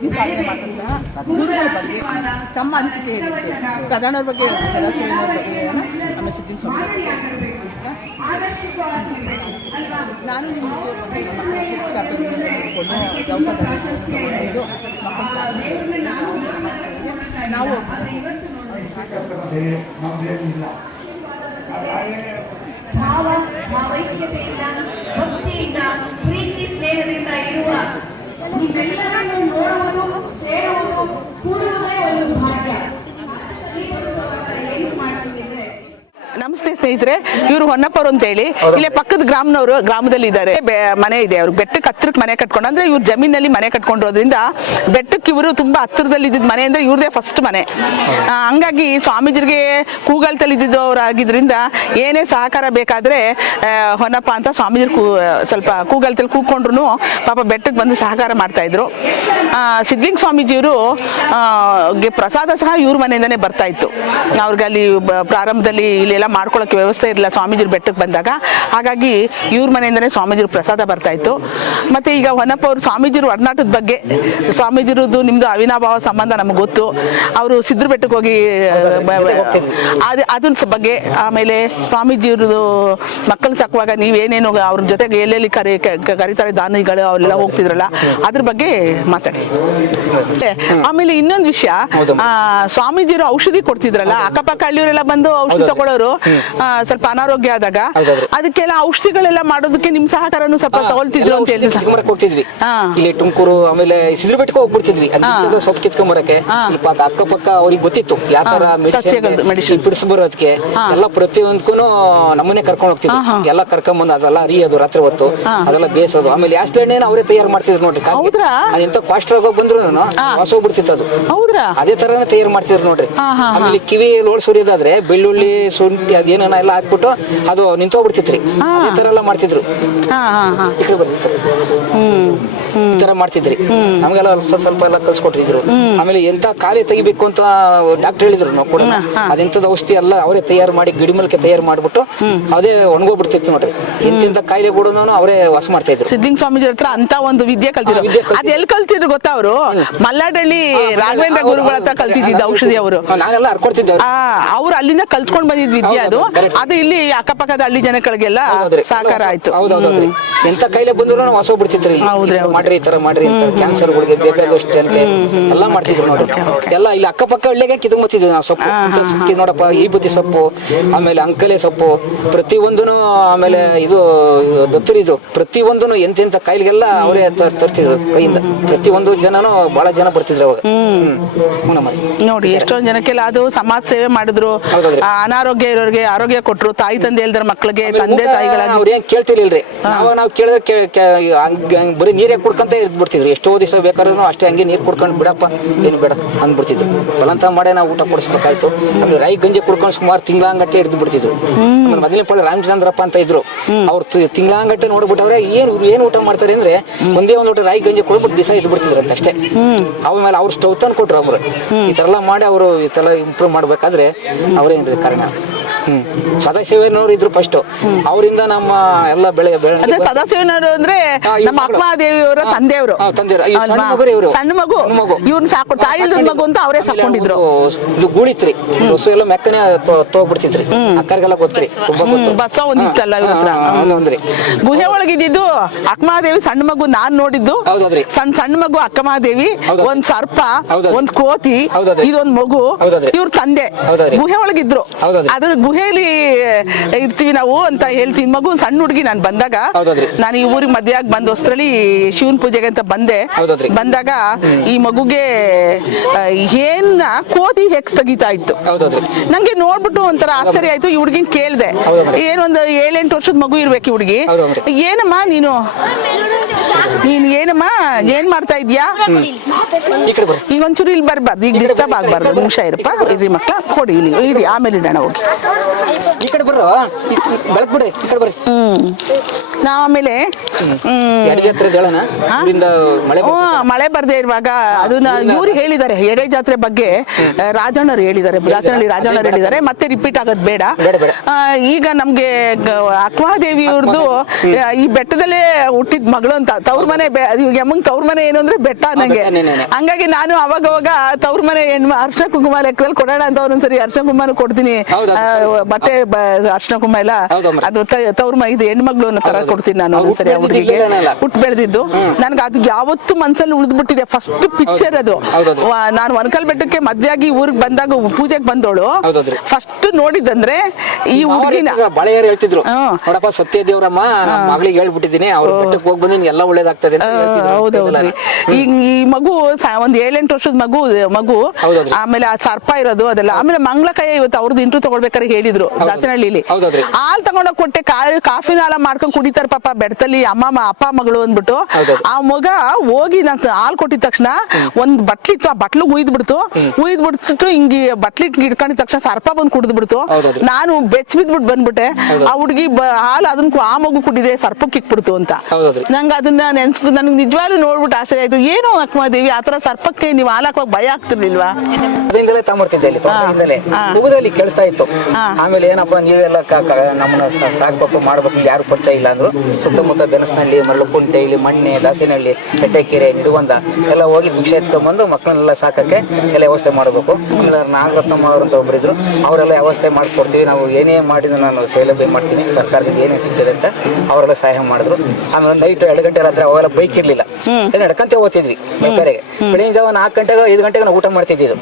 ಸಿದ್ಧಿ ಸಾಧನೆ ಮಾಡಿದಂತಹ ಗುರುಗಳ ಬಗ್ಗೆ ತಮ್ಮ ಅನಿಸಿಕೆ ಹೇಳಿತ್ತು. ಸದಾನವ್ರ ಬಗ್ಗೆ ಸದಾಶಿವನವ್ರ ಬಗ್ಗೆ ಹೇಳೋಣ, ನಮ್ಮ ಸಿದ್ಧಿನ ಸ್ವಾಮಿ. ನಾನು ನಿಮಗೆ ಒಂದು ಪುಸ್ತಕ ಪೆನ್ನು ವ್ಯವಸಾಯದ ಮಕ್ಕಳು ನಾವು ಭಾವೈಕ್ಯತೆಯಿಂದ ಭಕ್ತಿಯಿಂದ ಪ್ರೀತಿ ಸ್ನೇಹದಿಂದ ಇರುವ ನೀವೆಲ್ಲರನ್ನು ನೋಡುವುದು, ಸೇರುವುದು, ಕೂಡುವುದೇ ಒಂದು ಭಾಗ್ಯ. ಏನು ಮಾಡ್ತೀವಿ ಅಂದ್ರೆ ನಮಸ್ತೆ ಸ್ನೇಹಿತರೆ, ಇವರು ಹೊನ್ನಪ್ಪರು ಅಂತ ಹೇಳಿ ಇಲ್ಲೇ ಪಕ್ಕದ ಗ್ರಾಮದಲ್ಲಿ ಇದ್ದಾರೆ. ಮನೆ ಇದೆ, ಅವ್ರು ಬೆಟ್ಟಕ್ಕೆ ಹತ್ರಕ್ಕೆ ಮನೆ ಕಟ್ಕೊಂಡು, ಅಂದ್ರೆ ಇವ್ರ ಜಮೀನಲ್ಲಿ ಮನೆ ಕಟ್ಕೊಂಡಿರೋದ್ರಿಂದ ಬೆಟ್ಟಕ್ಕೆ ಇವರು ತುಂಬಾ ಹತ್ತಿರದಲ್ಲಿ ಇದ್ದಿದ್ದ ಮನೆ ಅಂದ್ರೆ ಇವ್ರದೇ ಫಸ್ಟ್ ಮನೆ. ಹಂಗಾಗಿ ಸ್ವಾಮೀಜಿಗೆ ಕೂಗಾಳ್ತಲ್ಲಿ ಇದ್ದಿದ್ದವರಾಗಿದ್ರಿಂದ ಏನೇ ಸಹಕಾರ ಬೇಕಾದ್ರೆ ಹೊನ್ನಪ್ಪ ಅಂತ ಸ್ವಾಮೀಜಿ ಸ್ವಲ್ಪ ಕೂಗಾಳ್ತಲ್ಲಿ ಕೂತ್ಕೊಂಡ್ರು ಪಾಪ ಬೆಟ್ಟಕ್ಕೆ ಬಂದು ಸಹಕಾರ ಮಾಡ್ತಾ ಇದ್ರು. ಸಿದ್ಧಲಿಂಗ ಸ್ವಾಮೀಜಿಯವರು ಪ್ರಸಾದ ಸಹ ಇವ್ರ ಮನೆಯಿಂದನೇ ಬರ್ತಾ ಇತ್ತು. ಅವ್ರಿಗೆ ಅಲ್ಲಿ ಪ್ರಾರಂಭದಲ್ಲಿ ಇಲ್ಲೆಲ್ಲ ಮಾಡ್ಕೊಳ್ಳೋಕೆ ವ್ಯವಸ್ಥೆ ಇರಲಿಲ್ಲ ಸ್ವಾಮೀಜಿ ಬೆಟ್ಟಕ್ಕೆ ಬಂದಾಗ, ಹಾಗಾಗಿ ಇವ್ರ ಮನೆಯಿಂದನೇ ಸ್ವಾಮೀಜಿರು ಪ್ರಸಾದ ಬರ್ತಾ ಇತ್ತು. ಮತ್ತೆ ಈಗ ಹೊನ್ನಪ್ಪ ಅವರು ಸ್ವಾಮೀಜಿರು ಒಡನಾಟದ ಬಗ್ಗೆ, ಸ್ವಾಮೀಜಿರದ್ದು ನಿಮ್ದು ಅವಿನಾಭಾವ ಸಂಬಂಧ ನಮ್ಗೆ ಗೊತ್ತು. ಅವರು ಸಿದ್ರ ಬೆಟ್ಟಕ್ಕೆ ಹೋಗಿ ಅದ್ರ ಬಗ್ಗೆ, ಆಮೇಲೆ ಸ್ವಾಮೀಜಿಯವ್ರದ್ದು ಮಕ್ಕಳು ಸಾಕುವಾಗ ನೀವೇನೇನು ಅವ್ರ ಜೊತೆಗೆ ಎಲ್ಲೆಲ್ಲಿ ಕರೀತಾರೆ ದಾನಿಗಳು ಅವರೆಲ್ಲ ಹೋಗ್ತಿದ್ರಲ್ಲ, ಅದ್ರ ಬಗ್ಗೆ ಮಾತಾಡಿ. ಆಮೇಲೆ ಇನ್ನೊಂದು ವಿಷಯ, ಸ್ವಾಮೀಜಿರು ಔಷಧಿ ಕೊಡ್ತಿದ್ರಲ್ಲ, ಅಕ್ಕಪಕ್ಕ ಹಳ್ಳಿಯವರೆಲ್ಲ ಬಂದು ಔಷಧಿ ತಗೊಳ್ಳೋರು ಸ್ವಲ್ಪ ಅನಾರೋಗ್ಯ ಆದಾಗ ಅದಕ್ಕೆಲ್ಲ ಔಷಧಿಗಳೆಲ್ಲ ಮಾಡೋದಕ್ಕೆ ನಿಮ್ ಸಹಕಾರನು ಸ್ವಲ್ಪ ತಗೊಳ್ತಿದ್ರು ಅಂತ ಹೇಳಿ ಹೋಗ್ತಿದ್ವಿ. ಇಲ್ಲಿ ತುಮಕೂರು ಆಮೇಲೆ ಸಿದ್ರ ಬೆಟ್ಟಕ್ಕೆ ಹೋಗ್ಬಿಡ್ತಿದ್ವಿ ಸೊಪ್ಪು ಕಿತ್ಕೊಂಬರಕ್ಕೆ. ಅಕ್ಕಪಕ್ಕ ಅವ್ರಿಗೆ ಗೊತ್ತಿತ್ತು ಯಾವ ತರ ಮೆಡಿಸಿನ್ ಬಿಡಿಸ್ ಬರೋದಕ್ಕೆ ಎಲ್ಲ ಪ್ರತಿಯೊಂದಕ್ಕೂ ನಮ್ಮನೆ ಕರ್ಕೊಂಡು ಹೋಗ್ತಿದ್ವಿ. ಎಲ್ಲ ಕರ್ಕೊಂಡ್ಬಂದು ಅದೆಲ್ಲ ಅರಿಯೋದು ರಾತ್ರಿ ಹೊತ್ತು, ಅದೆಲ್ಲ ಬೇಯಿಸೋದು. ಆಮೇಲೆ ಯಾಸ್ಟ್ ಎಣ್ಣೆನ ಅವರೇ ತಯಾರು ಮಾಡ್ತಿದ್ರು ನೋಡ್ರಿ. ಎಂತ ಕಾಸ್ಟ್ ಆಗೋಗಿ ಬಂದ್ರು ಹೊಸೋಗ್ಬಿಡ್ತಿತ್ತು ಅದು. ಅದೇ ತರನೇ ತಯಾರು ಮಾಡ್ತಿದ್ರು ನೋಡ್ರಿ. ಆಮೇಲೆ ಕಿವಿ ಲೋಡ್ ಸುರಿಯೋದಾದ್ರೆ ಬೆಳ್ಳುಳ್ಳಿ ಶುಂಠಿ ಅದೇನ ಎಲ್ಲ ಹಾಕ್ಬಿಟ್ಟು ಅದು ನಿಂತೋಗ್ಬಿಡ್ತಿತ್ರಿ. ಈ ತರ ಎಲ್ಲ ಮಾಡ್ತಿದ್ರು, ಈ ತರ ಮಾಡ್ತಿದ್ರಿ. ನಮ್ಗೆಲ್ಲ ಸ್ವಲ್ಪ ಎಲ್ಲ ಕಲ್ಸ್ಕೊಟ್ಟಿದ್ರು. ಆಮೇಲೆ ಎಂತ ಕಾಲೇ ತೆಗಿಬೇಕು ಅಂತ ಡಾಕ್ಟರ್ ಹೇಳಿದ್ರು. ನಾವು ಕೂಡ ಅದೆಂತದ ಔಷಧಿ ಎಲ್ಲ ಅವರೇ ತಯಾರು ಮಾಡಿ ಗಿಡಮೂಲಿಕೆ ತಯಾರು ಮಾಡ್ಬಿಟ್ಟು ಅದೇ ಒಣಗೋಗ್ಬಿಡ್ತಿತ್ತು ನೋಡ್ರಿ. ಇಂತಿಂತ ಕಾಯಿಲೆ ಕೂಡ ಅವರೇ ವಾಸ ಮಾಡ್ತಾ ಇದ್ರು. ಸಿದ್ಧಲಿಂಗ ಸ್ವಾಮೀಜಿ ಹತ್ರ ಅಂತ ಒಂದು ವಿದ್ಯೆ ಕಲ್ತಿದ್ರು. ಅದ್ ಎಲ್ಲಿ ಕಲ್ತಿದ್ರು ಗೊತ್ತಾ? ಅವರು ಮಲ್ಲಾಡಳ್ಳಿ ರಾಘವೇಂದ್ರ ಗುರುಗಳ ಹತ್ರ ಕಲ್ತಿದ್ದ ಔಷಧಿ. ಅವರು ನಾನೆಲ್ಲ ಹರ್ಕೊಡ್ತಿದ್ದೆ. ಅವ್ರು ಅಲ್ಲಿಂದ ಕಲ್ತ್ಕೊಂಡ್ ಬಂದಿದ್ ವಿದ್ಯೆ ಅದು. ಅದು ಇಲ್ಲಿ ಅಕ್ಕಪಕ್ಕದ ಹಳ್ಳಿ ಜನಗಳಿಗೆಲ್ಲ ಸಹಕಾರ ಆಯ್ತು. ಎಂತ ಕಾಯಿಲೆ ಬಂದ್ರು ನಾವು ವಾಸ ಬಿಡ್ತಿದ್ರಿ. ಮಾಡ್ರಿ ಈ ತರ ಮಾಡ್ರಿ, ಕ್ಯಾನ್ಸರ್ಗಳಿಗೆ ಬೇಕಾದಷ್ಟು ಜನಕ್ಕೆ ಎಲ್ಲ ಮಾಡ್ತಿದ್ರು ನೋಡ್ರಿ. ಎಲ್ಲ ಇಲ್ಲಿ ಅಕ್ಕಪಕ್ಕ ಹಳ್ಳಿಗೆ ಕಿತ್ಕೊಂಡ್ಬತ್ತಿದ್ವಿ ನಾವು ಸೊಪ್ಪು. ನೋಡಪ್ಪ ಈ ಬುದ್ಧಿ ಸೊಪ್ಪು, ಆಮೇಲೆ ಅಂಕಲೆ ಸೊಪ್ಪು, ಪ್ರತಿಯೊಂದನು, ಆಮೇಲೆ ಇದು ದತ್ತರಿದು ಪ್ರತಿಯೊಂದನು ಎಂತೆಂತ ಕಾಯಿಲೆಗೆಲ್ಲ ಅವರೇ ತರ್ತಿದ್ರು ಕೈಯಿಂದ. ಪ್ರತಿಯೊಂದು ಜನನು ಬಹಳ ಜನ ಬರ್ತಿದ್ರು ಅವಾಗ. ನೋಡಿ ಎಷ್ಟೊಂದು ಜನಕ್ಕೆಲ್ಲ ಅದು ಸಮಾಜ ಸೇವೆ ಮಾಡಿದ್ರು. ಅನಾರೋಗ್ಯ ಇರೋರಿಗೆ ಆರೋಗ್ಯ ಕೊಟ್ರು. ತಾಯಿ ತಂದೆ ಇಲ್ದರ ಮಕ್ಕಳಿಗೆ ತಂದೆ ತಾಯಿಗಳಾಗಿ ಅವ್ರು ಏನ್ ಕೇಳ್ತಿರ್ಲಿಲ್ರಿ. ನಾವು ಕೇಳಿದ್ರೆ ಬರೀ ನೀರೇ ಕುಡ್ಕಂತ ಇದ್ಬಿಡ್ತಿದ್ರು. ಎಷ್ಟೋ ದಿವಸ ಬೇಕಾದ್ರೂ ಅಷ್ಟೇ ಹಂಗೆ ನೀರ್ ಕುಡ್ಕೊಂಡು ಬಿಡಪ್ಪ ಏನು ಬೇಡ ಅಂದ್ಬಿಡ್ತಿದ್ರು. ಬಲಂತ ಮಾಡೇ ನಾವು ಊಟ ಕೊಡಿಸ್ಬೇಕಾಯ್ತು. ಆಮೇಲೆ ರಾಯಿ ಗಂಜಿ ಕುಡ್ಕೊಂಡು ಸುಮಾರು ತಿಂಗಳಂಗಟ್ಟೆ ಹಿಡಿದು ಬಿಡ್ತಿದ್ರು. ಮೊದಲನೇ ಪಳ್ಳಿ ರಾಮಚಂದ್ರಪ್ಪ ಅಂತ ಇದ್ರು. ಅವ್ರು ತಿಂಗಳಂಗಟ್ಟೆ ನೋಡ್ಬಿಟ್ಟವ್ರೆ ಏನ್ ಊಟ ಮಾಡ್ತಾರೆ ಅಂದ್ರೆ ಒಂದೇ ಒಂದು ಊಟ ರಾಯಿ ಗಂಜಿ ಕೊಡ್ಬಿಟ್ಟು ದಿವಸ ಇದ್ ಬಿಡ್ತಿದ್ರು ಅಂತ ಅಷ್ಟೇ. ಆಮೇಲೆ ಅವ್ರು ಸ್ಟವ್ ತಂದು ಕೊಟ್ರು. ಅವ್ರು ಈ ತರ ಎಲ್ಲ ಮಾಡಿ ಅವರು ಈ ತರ ಇಂಪ್ರೂವ್ ಮಾಡ್ಬೇಕಾದ್ರೆ ಅವ್ರೇನ್ರಿ ಕಾರಣ. ಸದಾಶಿವನವರು ಇದ್ರು ಫಸ್ಟ್. ಅವರಿಂದ ನಮ್ಮ ಎಲ್ಲ ಸದಾಶಿವನವರು ಅಂದ್ರೆ ನಮ್ಮ ಅಕ್ಕಮಹಾದೇವಿಯವರ ತಂದೆಯವರು. ಸಣ್ಣ ಮಗು ಇವ್ರನ್ನ ಸಾಕು ತಾಯಿ ಮಗು ಅಂತ ಅವರೇ ಸಾಕೊಂಡಿದ್ರು. ಇದು ಗೂಳಿತ್ರಿ, ಹೊಸ ಎಲ್ಲ ಮೆಕ್ಕನೆ ತೋಗ್ಬಿಡ್ತಿದ್ರಿ. ಅಕ್ಕರಿಗೆಲ್ಲ ಗೊತ್ತ್ರಿ, ತುಂಬಾ ಬಸ ಒಂದಿತ್ತಲ್ಲ ಇವ್ರ ಹತ್ರ. ಗುಹೆ ಒಳಗಿದ್ದು ಅಕ್ಕಮಹಾದೇವಿ ಸಣ್ಣ ಮಗು ನಾನ್ ನೋಡಿದ್ದು. ಸಣ್ಣ ಮಗು ಅಕ್ಕಮಹಾದೇವಿ, ಒಂದ್ ಸರ್ಪ, ಒಂದ್ ಕೋತಿ, ಇದೊಂದ್ ಮಗು, ಇವ್ರ ತಂದೆ ಗುಹೆ ಒಳಗಿದ್ರು. ಅದ್ರ ಗುಹೆಯಲ್ಲಿ ಇರ್ತೀವಿ ನಾವು ಅಂತ ಹೇಳ್ತೀನಿ. ಮಗು ಸಣ್ಣ ಹುಡುಗಿ ನಾನು ಬಂದಾಗ, ನಾನು ಈ ಊರಿಗೆ ಮದ್ವೆಯಾಗಿ ಬಂದ ಹೊಸರಲ್ಲಿ ಶಿವನ್ ಪೂಜೆಗೆ ಅಂತ ಬಂದಾಗ ಈ ಮಗುಗೆ ಏನ್ ಕೋತಿ ಹೆಕ್ ತೆಗಿತಾ ಇತ್ತು. ನಂಗೆ ನೋಡ್ಬಿಟ್ಟು ಒಂಥರ ಆಶ್ಚರ್ಯ ಆಯ್ತು. ಈ ಹುಡುಗಿನ ಕೇಳ್ದೆ, ಏನೊಂದು 7-8 ವರ್ಷದ ಮಗು ಇರ್ಬೇಕು ಈ ಹುಡುಗಿ. ಏನಮ್ಮ ನೀನು ಏನಮ್ಮ ಏನ್ ಮಾಡ್ತಾ ಇದ್ಯಾ? ಈಗ ಒಂಚೂರು ಇಲ್ಲಿ ಬರ್ಬಾರ್ದು, ಈಗ ಡಿಸ್ಟರ್ಬ್ ಆಗ್ಬಾರ್ದು. ನಿಮಿಷ ಇರಪ್ಪ, ಇರ್ರಿ ಮಕ್ಕಳ ಕೊಡಿ ಇಲ್ಲಿ ಇರಿ, ಆಮೇಲೆ ಇಡೋಣ ಹೋಗಿ. ಈ ಕಡೆ ಬರ್ರ ಬೆಳಕ್ ಬಿಡ್ರಿ ಈ ಕಡೆ ಬರ್ರಿ. ನಾವ್ ಆಮೇಲೆ ಎಡೆ ಜಾತ್ರೆ ಹೇಳೋಣ ಇಲ್ಲಿಂದ ಮಳೆ ಮಳೆ ಬರ್ದೇ ಇರುವಾಗ ಅದನ್ನ ಇವ್ರು ಹೇಳಿದ್ದಾರೆ ಎಡೆ ಜಾತ್ರೆ ಬಗ್ಗೆ ರಾಜಣ್ಣರು ಹೇಳಿದ್ದಾರೆ, ದಾಸನಹಳ್ಳಿ ರಾಜಣ್ಣರು ಹೇಳಿದ್ದಾರೆ. ಮತ್ತೆ ರಿಪೀಟ್ ಆಗೋದು ಬೇಡ. ಈಗ ನಮ್ಗೆ ಅಕ್ವಾದೇವಿ ಅವ್ರದ್ದು ಈ ಬೆಟ್ಟದಲ್ಲೇ ಹುಟ್ಟಿದ ಮಗಳು ಅಂತ ತವ್ರ ಮನೆ ಯಮ್ಮಂಗ್ ತವ್ರ ಮನೆ ಏನು ಅಂದ್ರೆ ಬೆಟ್ಟ ನಂಗೆ. ಹಂಗಾಗಿ ನಾನು ಅವಾಗವಾಗ ತವ್ರ ಮನೆ ಅರ್ಶನ ಕುಂಕುಮ ಲೆಕ್ಕದಲ್ಲಿ ಕೊಡೋಣ ಅಂತ ಒಂದೊಂದ್ಸರಿ ಅರ್ಶನ ಕುಂಕುಮ ಕೊಡ್ತೀನಿ, ಬಟ್ಟೆ ಅರ್ಶನ ಕುಂಕುಮ ಎಲ್ಲ. ಅದು ತವ್ರ ಇದು ಹೆಣ್ಮಗ್ಳು ಅನ್ನೋ ತರ ಕೊಡ್ತೀನಿ ನಾನು ಒಂದ್ಸರಿ ಆ ಹುಡುಗಿಗೆ ಹುಟ್ಟು ಬೆಳೆದಿದ್ದು. ನನ್ಗೆ ಅದು ಯಾವತ್ತು ಮನ್ಸಲ್ಲಿ ಉಳಿದ್ಬಿಟ್ಟಿದೆ. ಫಸ್ಟ್ ಪಿಕ್ಚರ್ ಅದು. ನಾನು ಒನಕಲ್ ಬೆಟ್ಟಕ್ಕೆ ಮದ್ವೆಯಾಗಿ ಊರಿಗೆ ಬಂದಾಗ ಪೂಜೆಗೆ ಬಂದೋಳು ಫಸ್ಟ್ ನೋಡಿದಂದ್ರೆ ಈ ಹುಡುಗಿನ. ಬಳೆಯರು ಹೇಳ್ತಿದ್ರು, ನೋಡಪ್ಪ ಸತ್ಯ ದೇವ್ರಮ್ಮ ಮಗಳಿಗೆ ಹೇಳ್ಬಿಟ್ಟಿದ್ದೀನಿ, ಅವ್ರ ಬೆಟ್ಟಕ್ಕೆ ಹೋಗಿ ಬಂದಿನಿ ಎಲ್ಲ ಒಳ್ಳೇದಾಗ್ತದೆ. ಹೌದೌದ್ರಿ. ಈ ಮಗು ಒಂದ್ 7-8 ವರ್ಷದ ಮಗು. ಆಮೇಲೆ ಆ ಸರ್ಪ ಇರೋದು ಅದೆಲ್ಲ. ಆಮೇಲೆ ಮಂಗಳಕಾಯಿ ಇವತ್ತು ಅವ್ರದ್ದು ಇಂಟ್ರೂ ತಗೊಳ್ಬೇಕಾದ್ರೆ ಹೇಳಿದ್ರು ದಾಸನಹಳ್ಳಿಲಿ. ಹಾಲ್ ತಗೊಂಡೋಗ್ ಕೊಟ್ಟೆ, ಕಾಫಿನ ಹಾಲ ಮಾಡ್ಕೊಂಡ್ ಕುಡಿತಾರ ಪಾಪ ಬೆಡ್ತಲ್ಲಿ ಅಪ್ಪ ಮಗಳು ಅಂದ್ಬಿಟ್ಟು. ಆ ಮಗ ಹೋಗಿ ನಾನು ಹಾಲ್ ಕೊಟ್ಟಿದ ತಕ್ಷಣ ಒಂದ್ ಬಟ್ಲಿತ್ತು, ಆ ಬಟ್ಲಿಗೆ ಉಯ್ದ್ಬಿಡ್ತು ಹಿಂಗಿ ಬಟ್ಲಿ ಇಟ್ಕೊಂಡಿದ ತಕ್ಷಣ ಸರ್ಪ ಬಂದ್ ಕುಡಿದ್ಬಿಡ್ತು. ನಾನು ಬೆಚ್ಬಿದ್ಬಿಟ್ಟು ಬಂದ್ಬಿಟ್ಟೆ. ಆ ಹುಡುಗಿ ಹಾಲು ಅದನ್ನ ಆ ಮಗು ಕುಡಿದೆ, ಸರ್ಪಕ್ಕೆ ಇಕ್ಬಿಡ್ತು ಅಂತ. ನಂಗೆ ಅದನ್ನ ನೆನ್ಸ್ಬಿಟ್ಟು ನನ್ಗೆ ನಿಜವಾಗ್ಲೂ ನೋಡ್ಬಿಟ್ಟು ಆಶ್ಚರ್ಯ ಆಯ್ತು. ಏನು ಅಕ್ಮಾದೇವಿ ಆತರ ಸರ್ಪಕ್ಕೆ ನೀವು ಹಾಲು ಹಾಕುವಾಗ ಭಯ ಆಗ್ತಿರ್ಲಿಲ್ವಾ? ಅದರಿಂದಲೇ ತಗೊಂಡ್ಬರ್ತಿದ್ದೆ ಇಲ್ಲಿ ಮುಗಿದಲ್ಲಿ ಕೇಳಿಸ್ತಾ ಇತ್ತು. ಆಮೇಲೆ ಏನಪ್ಪಾ ನೀವೆಲ್ಲ ನಮ್ಮನ್ನ ಸಾಕ್ಬೇಕು ಮಾಡ್ಬೇಕು, ಯಾರು ಪರಿಚಯ ಇಲ್ಲ ಅಂದ್ರು. ಸುತ್ತಮುತ್ತ ಬೆನಸನಹಳ್ಳಿ, ಮರಳುಕುಂಟೆ, ಇಲ್ಲಿ ಮಣ್ಣೆ, ದಾಸಿನಹಳ್ಳಿ, ಚಟ್ಟೆಕೆರೆ, ನಿಡುವಂದ ಎಲ್ಲ ಹೋಗಿ ಭಿಕ್ಷೆ ಎತ್ಕೊಂಡ್ಬಂದು ಮಕ್ಕಳನ್ನೆಲ್ಲ ಸಾಕಕ್ಕೆ ಎಲ್ಲ ವ್ಯವಸ್ಥೆ ಮಾಡಬೇಕು. ಆಮೇಲೆ ನಾಗರತ್ನಮ್ಮ ಅವರು ಅಂತ ಒಬ್ಬರಿದ್ರು, ಅವರೆಲ್ಲ ವ್ಯವಸ್ಥೆ ಮಾಡ್ಕೊಡ್ತೀವಿ, ನಾವು ಏನೇ ಮಾಡಿದ್ರು ನಾನು ಸೌಲಭ್ಯ ಮಾಡ್ತೀನಿ, ಸರ್ಕಾರದಿಂದ ಏನೇ ಸಿಗ್ತದೆ ಅಂತ ಅವರೆಲ್ಲ ಸಹಾಯ ಮಾಡಿದ್ರು. ಆಮೇಲೆ ನೈಟ್ 2 ಗಂಟೆ ರಾತ್ರಿ ಅವೆಲ್ಲ ಬೈಕ್ ಇರ್ಲಿಲ್ಲ, ನಡ್ಕಂತ ಓದ್ತಿದ್ವಿ. ಬೇಕಾರೆಗೆ ಬೆಳಿಗ್ಗೆ ಜಾವ 4 ಗಂಟೆಗೆ 5 ಗಂಟೆಗೆ ನಾವು ಊಟ ಮಾಡ್ತಿದ್ದಿದ್ದು.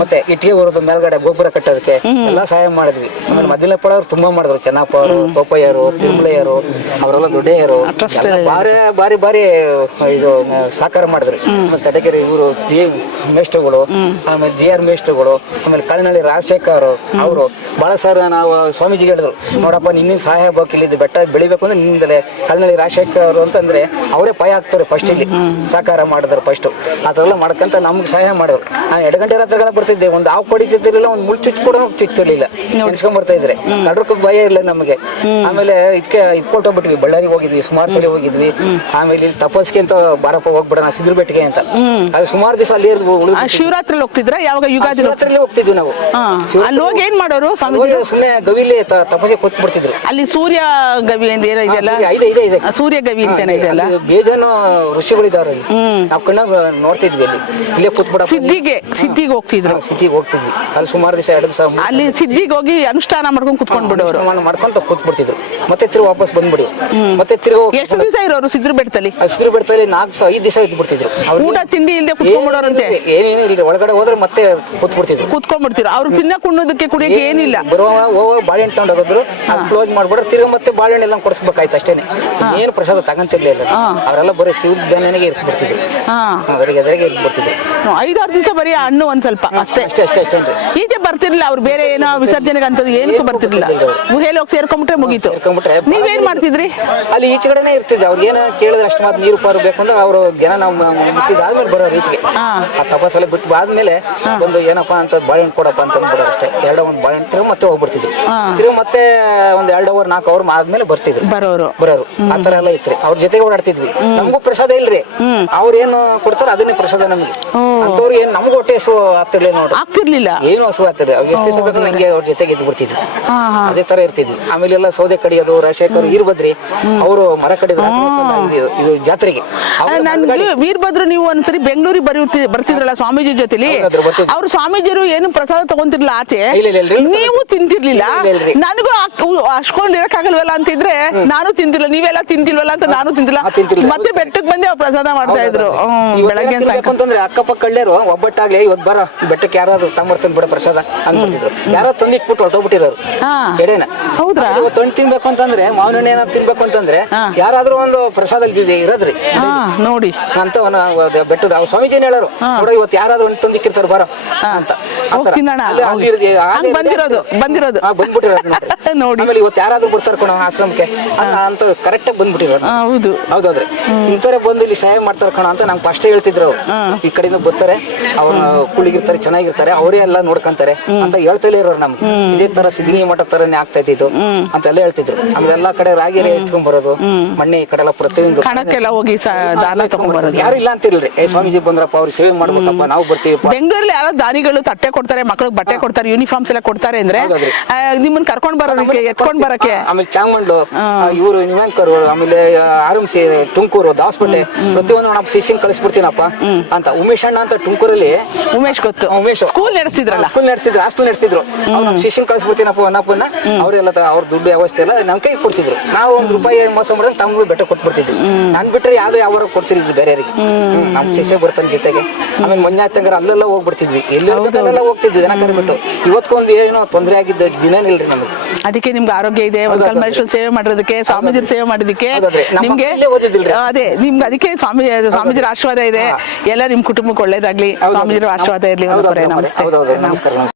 ಮತ್ತೆ ಇಟ್ಟಿಗೆ ಬರೋದು, ಮೇಲ್ಗಡೆ ಗೊಬ್ಬರ ಕಟ್ಟೋದಕ್ಕೆ ಎಲ್ಲ ಸಹಾಯ ಮಾಡಿದ್ವಿ. ಆಮೇಲೆ ಮೊದಲನೇ ಪಡವ್ರು ತುಂಬಾ ಮಾಡಿದ್ರು, ಚೆನ್ನಪ್ಪ ಅವರು, ಪೋಪಯ್ಯರು, ತಿರುಮಲೆಯರು, ಅವರೆಲ್ಲ ದೊಡ್ಡೆಯರು ಬಾರಿ ಬಾರಿ ಇದು ಸಾಕಾರ ಮಾಡಿದ್ರು. ಆಮೇಲೆ ತಡಕೆರೆ ಇವರು ಮೇಷ್ಟ್ರುಗಳು, ಆಮೇಲೆ GR ಮೇಷ್ಟ್ರುಗಳು, ಆಮೇಲೆ ಕಳನಹಳ್ಳಿ ರಾಜಶೇಖರ್ ಅವರು ಬಹಳ ಸಾರ್ ನಾವು ಸ್ವಾಮೀಜಿಗೆ ಹೇಳಿದ್ರು, ನೋಡಪ್ಪ ನಿನ್ನ ಸಹಾಯ ಬೇಕು, ಇಲ್ಲಿ ಬೆಟ್ಟ ಬೆಳಿಬೇಕು ಅಂದ್ರೆ ನಿನ್ನಿಂದಲೇ. ಕಳನಹಳ್ಳಿ ರಾಜಶೇಖರ್ ಅವರು ಅಂತಂದ್ರೆ ಅವರೇ ಪಾಯ ಹಾಕ್ತಾರೆ ಫಸ್ಟ್, ಇಲ್ಲಿ ಸಾಕಾರ ಮಾಡಿದ್ರು ಫಸ್ಟ್. ಅದೆಲ್ಲ ಮಾಡ್ಕಂತ ನಮ್ಗೆ ಸಹಾಯ ಮಾಡಿದ್ರು. ನಾನು 2 ಗಂಟೆ ರಾತ್ರಿಗೆಲ್ಲ ಬರ್ತಿದ್ದೆ, ಒಂದು ಹಾವು ಕಡಿತಿರ್ಲಿಲ್ಲ, ಒಂದು ಮುಳ್ಳು ಚುಚ್ಚು ಕೂಡ ಚುಚ್ತಿರ್ಲಿಲ್ಲ, ನೆನ್ಸ್ಕೊಂಡ್ ಬರ್ತಾ ಇದ್ರೆ. ಕಡ್ರಕ್ಕೆ ಭಯ ಇಲ್ಲ ನಮಗೆ. ಆಮೇಲೆ ಇದಕ್ಕೆ ಕೊಟ್ಟೋಗ್ಬಿಟ್ವಿ, ಬಳ್ಳಾರಿಗೆ ಹೋಗಿದ್ವಿ, ಸುಮಾರು ಸಲ ಹೋಗಿದ್ವಿ. ಆಮೇಲೆ ಇಲ್ಲಿ ತಪಸ್ಗೆ ಅಂತ ಬಾರಪ್ಪ ಹೋಗ್ಬಿಡೋಣ ಸಿದ್ರ ಬೆಟ್ಟಿಗೆ ಅಂತ. ಅದು ಸುಮಾರು ದಿವಸ ಅಲ್ಲಿ ಶಿವರಾತ್ರಿ ಹೋಗ್ತಿದ್ರ? ಯಾವಾಗ ಯುಗಾದಿ ಹೋಗ್ತಿದ್ವಿ ನಾವು. ಅಲ್ಲಿ ಹೋಗಿ ಏನ್ ಮಾಡೋರು? ಸುಮ್ಮನೆ ಗವಿಲಿ ತಪಸ್ಸಿಗೆ ಕೂತ್ ಬಿಡ್ತಿದ್ರು. ಅಲ್ಲಿ ಸೂರ್ಯ ಗವಿ ಅಂತ ಏನೋ ಇದೆಯಲ್ಲ, ಸೂರ್ಯ ಗವಿ ಅಂತೇನ ಇದೆಯಲ್ಲ, ಬೇಜಾನು ಋಷಿಗಳಿದಾರ ನಾವು ಕಣ್ಣ ನೋಡ್ತಿದ್ವಿ. ಅಲ್ಲಿ ಇಲ್ಲೇ ಕೂತ್ಬಿಡ ಸಿದ್ಧಿಗೆ ಹೋಗ್ತಿದ್ರು. ಸಿದ್ಧಿಗೆ ಹೋಗ್ತಿದ್ವಿ. ಅಲ್ಲಿ ಸುಮಾರು ದಿವಸ 2 ದಿವಸ ಅಲ್ಲಿ ಸಿದ್ಧಿಗೆ ಹೋಗಿ ಅನುಷ್ಠಾನ ಮಾಡ್ಕೊಂಡು ಕುತ್ಕೊಂಡ್ ಬಿಡೋರು, ಮಾಡ್ಕೊಂತ ಕೂತ್ ಬಿಡ್ತಿದ್ರು. ಮತ್ತೆ ತಿರುಗಿ ವಾಪಸ್ ಬಂದ್ಬಿಡಿ. ಮತ್ತೆ ತಿರುಗಿ ಎಷ್ಟು ದಿವಸ ಇರೋರು ಸಿದ್ರ ಬೆಟ್ಟದಲ್ಲಿ? 5 ದಿವಸ ಇದ್ದು ಬಿಡ್ತಿದ್ರು. ಊಟ ತಿಂಡಿ ಇಲ್ಲದೆ ಕುತ್ಕೊಂಡ್ಬಿಡೋರಂತೆ. ಏನೇನು ಇಲ್ಲ, ಒಳಗಡೆ ಹೋದ್ರೆ ಮತ್ತೆ ಕುತ್ಕೊಂಡ್ಬಿಡ್ತಿದ್ರು. ಅವ್ರು ತಿನ್ನಕ್ ಉಣ್ಣೋದಕ್ಕೆ ಕುಡಿಯಕ್ಕೆ ಏನಿಲ್ಲ. ಬರುವ ಬಾಳೆಹಣ್ಣು ತಗೊಂಡ್ ಹೋಗಿದ್ರು, ಕ್ಲೋಸ್ ಮಾಡ್ಬಿಡ್ರೆ ತಿರ್ಗಿ ಮತ್ತೆ ಬಾಳೆಹಣ್ಣು ಎಲ್ಲ ಕೊಡಿಸ್ಬೇಕಾಯ್ತು ಅಷ್ಟೇನೆ. ಏನು ಪ್ರಸಾದ ತಗೊಂತಿರ್ಲಿಲ್ಲ. ಅವರೆಲ್ಲ ಬರೀ ಶಿವದಾನಿಗೆ ಇರ್ತು ಬಿಡ್ತಿದ್ರು. ಎದುರಿಗೆ ಇರ್ತು ಬಿಡ್ತಿದ್ರು. 5-6 ದಿವಸ ಬರೀ ಹಣ್ಣು ಒಂದ್ ಸ್ವಲ್ಪ ಅಷ್ಟೇ. ಈಚೆ ಬರ್ತಿರ್ಲಿಲ್ಲ ಅವ್ರು, ಬೇರೆ ಏನೋ ವಿಸರ್ಜನೆಗೆ ಅಂತದ್ದು ಏನಕ್ಕೂ ಬರ್ತಿರ್ಲಿಲ್ಲ. ಗುಹೆಲಿ ಹೋಗಿ ಸೇರ್ಕೊಂಡ್ಬಿಟ್ರೆ ಮುಗೀತು. ನೀವೇನ್ ಮಾಡ್ತಿದ್ರಿ? ಅಲ್ಲಿ ಈಚೆ ಕಡೆನೇ ಇರ್ತಿದ್ದೆ. ಅವ್ರಿಗೆ ಏನೋ ಕೇಳಿದ್ರೆ ಅಷ್ಟು ಮಾತ್ರ ನೀರು ಪಾರು ಬೇಕು ಅಂದ್ರೆ ಅವರು ಜನ ನಾವು ಮುಟ್ಟಿದಾದ್ಮೇಲೆ ಬರೋರು ಈಚೆಗೆ. ಆ ತಪಸ್ಸೆಲ್ಲ ಬಿಟ್ಟು ಆದ್ಮೇಲೆ ಒಂದು ಏನಪ್ಪಾ ಅಂತ ಬಾಳೆಹಣ್ಣು ಕೊಡಪ್ಪ ಅಂತ ಅಂದ್ಬಿಡೋರು ಅಷ್ಟೇ. 1 ಬಾಳೆಹಣ್ಣು ತಿರುಗಿ ಮತ್ತೆ ಹೋಗ್ಬಿಡ್ತಿದ್ರು. ತಿರುಗಿ ಮತ್ತೆ ಒಂದು 2 ಅವರ್ 4 ಅವರ್ ಆದ್ಮೇಲೆ ಬರ್ತಿದ್ರು ಬರೋರು. ಆತರ ಎಲ್ಲ ಇತ್ರಿ. ಅವ್ರ ಜೊತೆಗೆ ಓಡಾಡ್ತಿದ್ವಿ. ನಮಗೂ ಪ್ರಸಾದ ಇಲ್ರಿ, ಅವ್ರು ಏನು ಕೊಡ್ತಾರ ಅದನ್ನೇ ಪ್ರಸಾದ ನಮ್ಗೆ. ಅಂತವ್ರಿಗೆ ಏನ್ ನಮ್ಗೂ ಹೊಟ್ಟೆ ಹಸು ಆಗ್ತಿರ್ಲಿಲ್ಲ, ಏನು ಹಸು ಆಗ್ತಿರ್ಲಿ. ಅವ್ರು ಎಷ್ಟು ದಿವಸ ಬೇಕಾದ್ರೆ ಹಂಗೆ ಅವ್ರ ಜೊತೆಗೆ ಇದ್ದು ಬಿಡ್ತಿದ್ವಿ. ಅದೇ ತರ ಇರ್ತಿದ್ವಿ. ಆಮೇಲೆ ಎಲ್ಲ ಸೌದೆ ಕಡಿಯೋದು, ರಾಜಶೇಖರ್ ವೀರಭದ್ರಿ ಅವರು ಮರ ಕಡಿಯೋದು ಇದು ಜಾತ್ರೆಗೆ. ವೀರಭದ್ರ ನೀವು ಒಂದ್ಸರಿ ಬೆಂಗಳೂರಿಗೆ ಬರ್ತಿದ್ರಲ್ಲ ಸ್ವಾಮೀಜಿ ಜೊತೆಲಿ, ಅವ್ರು ಸ್ವಾಮೀಜಿರು ಏನು ಪ್ರಸಾದ ತಗೊಂತಿರ್ಲಿಲ್ಲ ಆಚೆ, ನೀವು ತಿಂತಿರ್ಲಿಲ್ಲ. ನನಗೂ ಅಷ್ಕೊಂಡ್ ಇರಕ್ಕಾಗಲ್ವಲ್ಲ ಅಂತಿದ್ರೆ ನಾನು ತಿಂತಿಲ್ಲ, ನೀವೆಲ್ಲ ತಿಂತಿಲ್ವಲ್ಲ ಅಂತ ನಾನು ತಿಂತಿಲ್ಲ. ಮತ್ತೆ ಬೆಟ್ಟಕ್ಕೆ ಬಂದೆ ಅವ್ರು ಪ್ರಸಾದ ಮಾಡ್ತಾ ಇದ್ರು ಬೆಳಗ್ಗೆ ಅಂತಂದ್ರೆ. ಅಕ್ಕಪಕ್ಕ ಕಳ್ಳೇರು ಒಬ್ಬಟ್ಟಾಗ್ಲಿ ಇವತ್ತು ಬರ ಬೆಟ್ಟಕ್ಕೆ ಯಾರಾದ್ರು ತಮ್ಮರ್ತಂದ್ ಬಿಡ ಪ್ರಸಾದ ಅಂದ್ಬಿಟ್ಟಿದ್ರು. ಯಾರೋ ತಂದಿಟ್ಬಿಟ್ಟು ಹೊಟ್ಟೋಗ್ಬಿಟ್ಟಿರೋರು ಎಡೆನ. ಹೌದಾ? ಇವತ್ತು ಹಣ್ಣು ತಿನ್ಬೇಕು ಅಂತಂದ್ರೆ, ಮಾವಿನ ಹಣ್ಣು ಏನಾದ್ರು ತಿನ್ಬೇಕು ಅಂತಂದ್ರೆ ಯಾರಾದ್ರೂ ಒಂದು ಪ್ರಸಾದ ಇರೋದ್ರಿ ನೋಡಿ ಅಂತ ಬೆಟ್ಟದ ಅವ್ರು ಸ್ವಾಮೀಜಿನ ಹೇಳೋರು, ನೋಡ ಇವತ್ತು ಯಾರಾದ್ರೂ ಹಣ್ಣು ತಂದಿಕ್ಕಿರ್ತಾರೆ ಬರೋ ಅಂತ. ಬಂದ್ಬಿಟ್ಟಿರೋದು ನೋಡಿ. ಆಮೇಲೆ ಇವತ್ತು ಯಾರಾದ್ರೂ ಬರ್ತಾರೆ ಕಣ ಆಶ್ರಮಕ್ಕೆ ಅಂತ ಕರೆಕ್ಟ್ ಆಗಿ ಬಂದ್ಬಿಟ್ಟಿರೋರು. ಹೌದೌದ್ರಿ. ಇಂಥವ್ರೆ ಬಂದು ಇಲ್ಲಿ ಸಹಾಯ ಮಾಡ್ತಾರ ಕಣ ಅಂತ ನಂಗೆ ಫಸ್ಟ್ ಹೇಳ್ತಿದ್ರು. ಈ ಕಡೆಯಿಂದ ಬರ್ತಾರೆ, ಅವ್ರ ಕುಳಿಗಿರ್ತಾರೆ, ಚೆನ್ನಾಗಿರ್ತಾರೆ, ಅವರೇ ಎಲ್ಲ ನೋಡ್ಕೊಂತಾರೆ ಅಂತ ಹೇಳ್ತಲೇ ಇರೋರು ನಮ್ಗೆ. ಇದೇ ತರ ಸಿದ್ಧಿ ಮಠ ತರನೇ ಆಗ್ತಾ ಇದ್ದಿದ್ದು ಅಂತೆಲ್ಲ ಹೇಳ್ತಿದ್ರು. ಆಮೇಲೆ ಎಲ್ಲಾ ಕಡೆ ರಾಗಿ ಎತ್ಕೊಂಡ್ ಬರೋದು, ಮಣ್ಣೆ ಈ ಕಡೆ ಎಲ್ಲ ಪ್ರತಿಯೊಂದು ಕಣಕ್ಕೆಲ್ಲ ಹೋಗಿ ದಾನ ತಗೊಂಡ್ಬರೋದು. ಯಾರು ಇಲ್ಲ ಅಂತಿರ್ಲಿ, ಸ್ವಾಮೀಜಿ ಬಂದ್ರಪ್ಪ ಅವ್ರಿಗೆ ಸೇವೆ ಮಾಡ್ಬೇಕಪ್ಪ, ನಾವು ಬರ್ತೀವಿ. ಬೆಂಗಳೂರಲ್ಲಿ ಯಾರೋ ದಾನಿಗಳು ತಟ್ಟೆ ಕೊಡ್ತಾರೆ, ಮಕ್ಳಿಗೆ ಬಟ್ಟೆ ಕೊಡ್ತಾರೆ, ಯೂನಿಫಾರ್ಮ್ಸ್ ಎಲ್ಲ ಕೊಡ್ತಾರೆ ಅಂದ್ರೆ ನಿಮ್ಮನ್ನ ಕರ್ಕೊಂಡ್ ಬರೋದಕ್ಕೆ ಎತ್ಕೊಂಡ್ ಬರಕ್ಕೆ. ಆಮೇಲೆ ಚಾಮಂಡು ಇವರು ನಿವಂಕರು, ಆಮೇಲೆ ಆರಂಸಿ ತುಮಕೂರು ದಾಸಪೇಟೆ ಪ್ರತಿಯೊಂದು ನಾವು ಶಿಷ್ಯನ್ ಕಳಿಸ್ಬಿಡ್ತೀನಪ್ಪ ಅಂತ. ಉಮೇಶ್ ಅಣ್ಣ ಅಂತ ತುಮಕೂರಲ್ಲಿ, ಉಮೇಶ್ ಗೊತ್ತು, ಉಮೇಶ್ ಸ್ಕೂಲ್ ನಡೆಸ್ತಿದ್ರಲ್ಲ, ಸ್ಕೂಲ್ ನಡೆಸಿದ್ರು, ಹಾಸ್ಟೆಲ್ ನಡೆಸಿದ್ರು. ಶಿಷ್ಯನ್ ಕಳಿಸ್ಬಿಡ್ತೀನಪ್ಪ ಅನ್ನಪ್ಪನ್ನ ಅವರೆಲ್ಲ ಅವ್ರ ದುಡ್ಡು ವ್ಯವಸ್ಥೆ ಎಲ್ಲ ನಮ್ ಕೈ ಕೊಡ್ತಿದ್ರು. ನಾವು ₹1 ಮೋಸ ಮಾಡಿದ್ರೆ ತಮ್ಮ ಬೆಟ್ಟ ಕೊಟ್ಬಿಡ್ತಿದ್ವಿ. ನಾನ್ ಬಿಟ್ರೆ ಯಾವ್ದು ಯಾವ ಕೊಡ್ತಿರ್ಲಿಲ್ಲ ಬೇರೆಯವ್ರಿಗೆ. ನಮ್ ಶಿಷ್ಯ ಬರ್ತಾನೆ ಜೊತೆಗೆ. ಆಮೇಲೆ ಮಂಜಾತಂಗರ ಅಲ್ಲೆಲ್ಲ ಹೋಗ್ಬಿಡ್ತಿದ್ವಿ, ಎಲ್ಲೆಲ್ಲ ಹೋಗ್ತಿದ್ವಿ ಜನ ಕರ್ಬಿಟ್ಟು. ಇವತ್ಕೊಂದು ಏನೋ ತೊಂದರೆ ಆಗಿದ್ದ ದಿನನಿಲ್ರಿ ನಮಗೆ. ಅದಕ್ಕೆ ನಿಮ್ಗೆ ಆರೋಗ್ಯ ಇದೆ, ಒಂದ್ ಮನುಷ್ಯನ ಸೇವೆ ಮಾಡೋದಕ್ಕೆ, ಸ್ವಾಮೀಜಿ ಸೇವೆ ಮಾಡೋದಕ್ಕೆ ನಿಮ್ಗೆ ಅದೇ ನಿಮ್ಗೆ ಅದಕ್ಕೆ ಸ್ವಾಮೀಜಿರ ಆಶೀರ್ವಾದ ಇದೆ. ಎಲ್ಲ ನಿಮ್ ಕುಟುಂಬಕ್ಕೆ ಒಳ್ಳೇದಾಗ್ಲಿ, ಸ್ವಾಮೀಜಿರ ಆಶೀರ್ವಾದ ಇರ್ಲಿ. ನಮಸ್ತೆ. ನಮಸ್ಕಾರ.